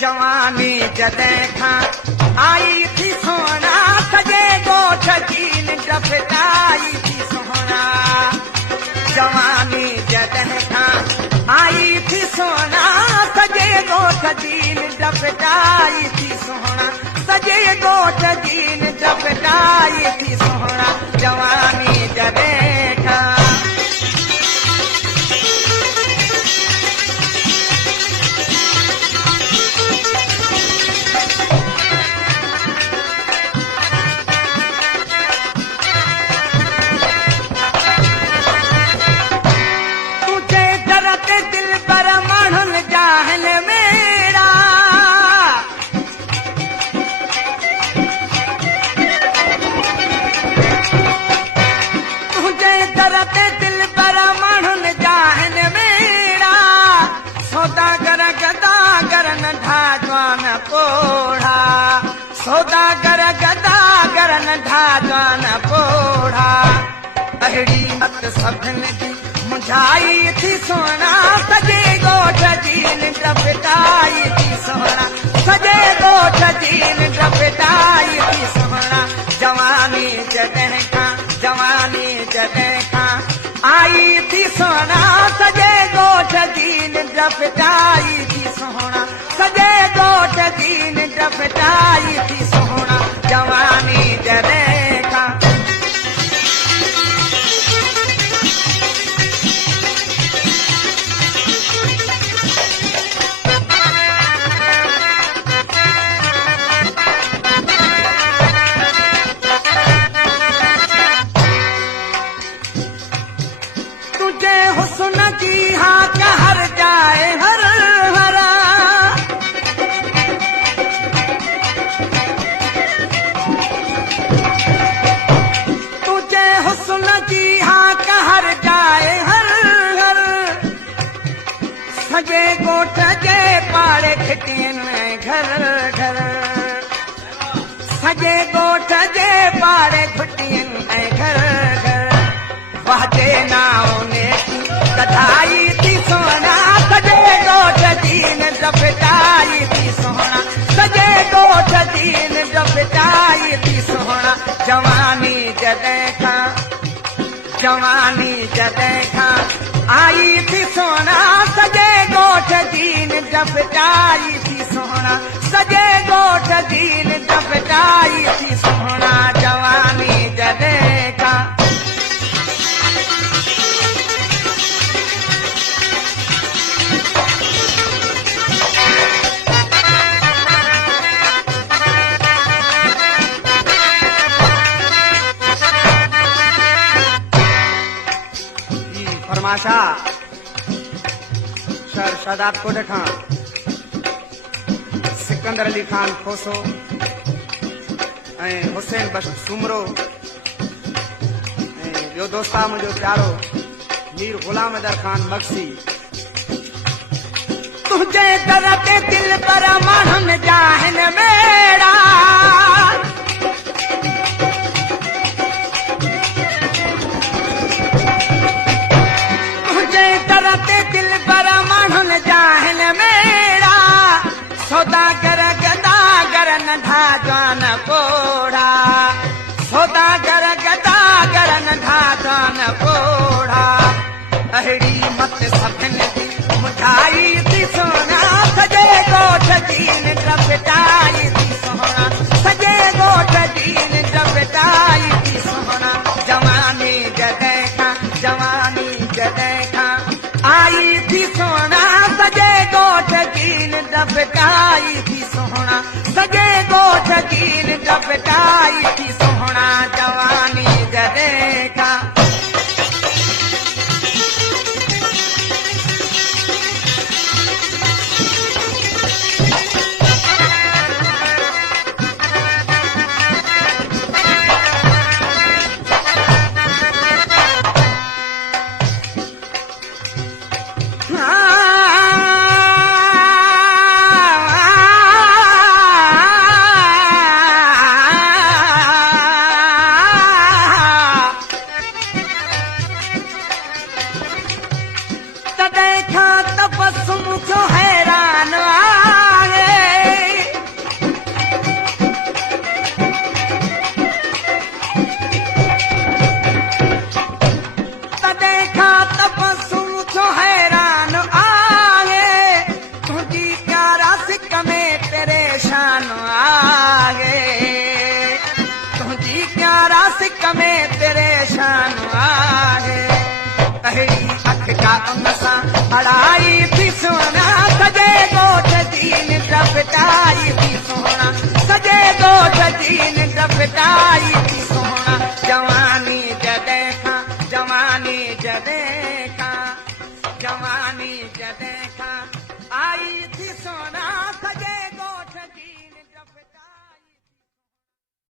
जवानी जॾहिं खां आई थी सोना सॼे ॻोठ जीन डफटाई थी सोना जवानी जॾहिं खां आई थी सोना सॼे ॻोठ जीन डफटाई थी सोना सॼे ॻोठ जीन डफटाई थी सोना जवानी जॾहिं खां सौदागर गदागर नंढा जवान पोढ़ा अहिड़ी मत सभिनी जी मुंझाई थी सोना सॼे ॻोठ जीन डफटाई थी सोना सॼे ॻोठ जीन डफटाई थी सोना जवानी जॾहिं खां आई थी सोना सॼे ॻोठ जीन डफटाई थी सोना सॼे ॻोठ जीन डफटाई थी सोना जवानी जॾहिं खां तुझे हुस्न की हाँ कहर जाए हर हरा तुझे हुस्न की हाँ कहर जाए हर हर सॼे ॻोठ जे पाड़े खिटियन में घर घर सॼे ॻोठ जे पाड़े खुटियन में घर घर वहजे नाव ने कढ़ाई थी सोना सॼे ॻोठ जीन डफटाई थी सोना सॼे ॻोठ जीन डफटाई थी सोना जवानी जॾहिं खां आई थी सोना सॼे ॻोठ जीन डफटाई थी सोना सॼे ॻोठ जीन डफटाई थी सोना जवानी जॾहिं खां फरमाशा शहर शादातकोट खां सिकंदर अली खान खोसो ऐं हुसैन बख्श सुमरो ऐं ॿियो दोस्त आहे मुंहिंजो प्यारो मीर गुलाम अदर खान मक्सी तुंहिंजे दर ते दिल पर माण्हुनि जा हिन मेड़ा दिल पर माण्हुनि जा हिन मेड़ा सौदागर गदागर नंढा जवान पोढ़ा सौदागर गदागर नंढा जवान पोढ़ा अहिड़ी मत सभिनी जी मुंझाई थी सोना सॼे ॻोठ जीन डफटाई थी सोना सॼे ॻोठ जीन डफटाई थी सोना जवानी जॾहिं खां आई थी सोना सॼे ॻोठ जीन डफटाई थी सोना सॼे ॻोठ जीन डफटाई थी सोना जवानी जॾहिं खां उन सां अड़ाई थी सुहिणा सॼे ॻोठ जी निंड फिटाई थी सुहिणा सॼे ॻोठ जी निंड फिटाई थी